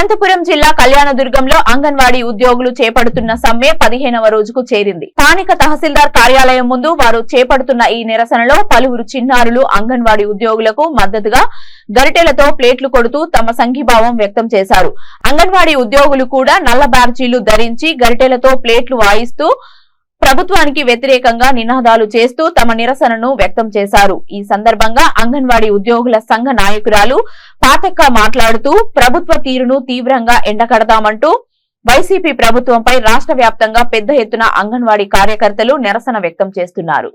అనంతపురం జిల్లా కళ్యాణదుర్గంలో అంగన్వాడీ ఉద్యోగులు చేపడుతున్న సమ్మె 15వ రోజుకు చేరింది. స్థానిక తహసీల్దార్ కార్యాలయం ముందు వారు చేపడుతున్న ఈ నిరసనలో పలువురు చిన్నారులు అంగన్వాడీ ఉద్యోగులకు మద్దతుగా గరిటెలతో ప్లేట్లు కొడుతూ తమ సంఘీభావం వ్యక్తం చేశారు. అంగన్వాడీ ఉద్యోగులు కూడా నల్ల బ్యాడ్జీలు ధరించి గరిటెలతో ప్లేట్లు వాయిస్తూ ప్రభుత్వానికి వ్యతిరేకంగా నినాదాలు చేస్తూ తమ నిరసనను వ్యక్తం చేశారు. ఈ సందర్భంగా అంగన్వాడీ ఉద్యోగుల సంఘ నాయకురాలు పాతక్క మాట్లాడుతూ ప్రభుత్వ తీరును తీవ్రంగా ఎండకడతామంటూ వైసీపీ ప్రభుత్వంపై రాష్ట్ర వ్యాప్తంగా పెద్ద ఎత్తున అంగన్వాడీ కార్యకర్తలు నిరసన వ్యక్తం చేస్తున్నారు.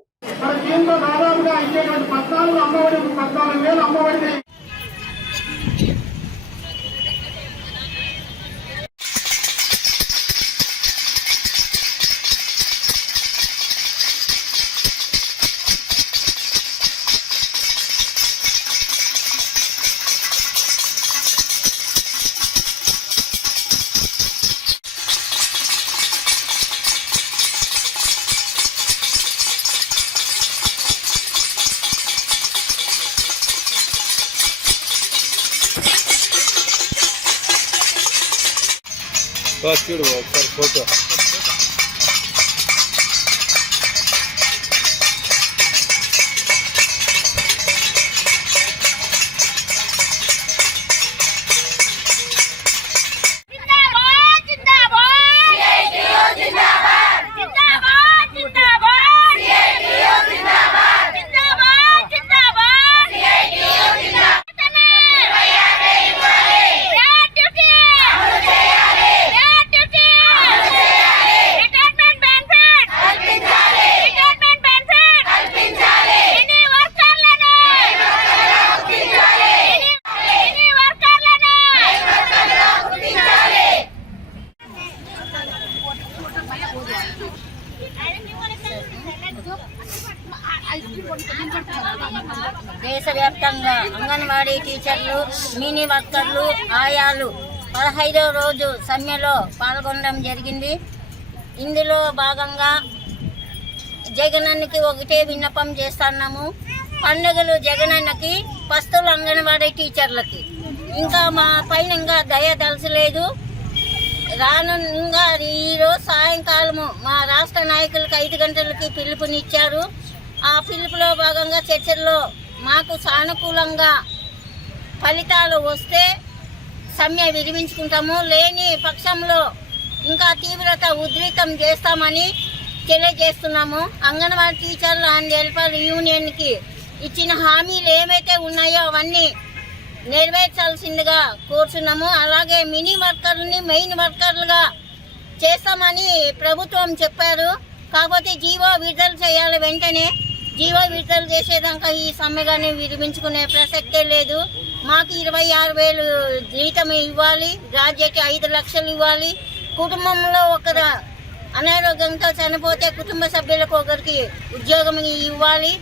చూడు ఒకసారి ఫోటో దేశవ్యాప్తంగా అంగన్వాడీ టీచర్లు, మినీ వర్కర్లు, ఆయాలు 15వ రోజు సమ్మెలో పాల్గొనడం జరిగింది. ఇందులో భాగంగా జగనన్నకి ఒకటే విన్నపం చేస్తున్నాము. పండుగలు జగనన్నకి, పస్తులు అంగన్వాడీ టీచర్లకి. ఇంకా మా పైన ఇంకా దయ దలచలేదు. రానుగా ఈరోజు సాయంకాలము మా రాష్ట్ర నాయకులకు 5 గంటలకి పిలుపునిచ్చారు. ఆ పిలుపులో భాగంగా చర్చల్లో మాకు సానుకూలంగా ఫలితాలు వస్తే సమ్మె విరమించుకుంటాము, లేని పక్షంలో ఇంకా తీవ్రత ఉధృతం చేస్తామని తెలియజేస్తున్నాము. అంగన్వాడీ టీచర్లు అండ్ హెల్పర్ యూనియన్కి ఇచ్చిన హామీలు ఏవైతే ఉన్నాయో అవన్నీ నెరవేర్చాల్సిందిగా కోరుతున్నాము. అలాగే మినీ వర్కర్ని మెయిన్ వర్కర్లుగా చేస్తామని ప్రభుత్వం చెప్పారు. కాకపోతే జీవో విడుదల చేయాలి. వెంటనే జీవో విడుదల చేసేదాకా ఈ సమ్మెగానే విరమించుకునే ప్రసక్తే లేదు. మాకు 26,000 జీతం ఇవ్వాలి, గ్రాడ్యుయేట్ 5 లక్షలు ఇవ్వాలి. కుటుంబంలో ఒకరు అనారోగ్యంతో చనిపోతే కుటుంబ సభ్యులకు ఒకరికి ఉద్యోగం ఇవ్వాలి.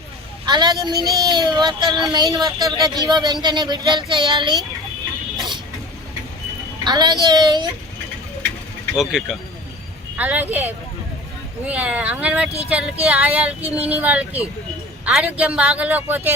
అలాగే మినీ వర్కర్లు మెయిన్ వర్కర్గా జీవో వెంటనే విడుదల చేయాలి. అలాగే అంగన్వాడీ టీచర్లకి, ఆయాలకి, మినీ వాళ్ళకి ఆరోగ్యం బాగలేకపోతే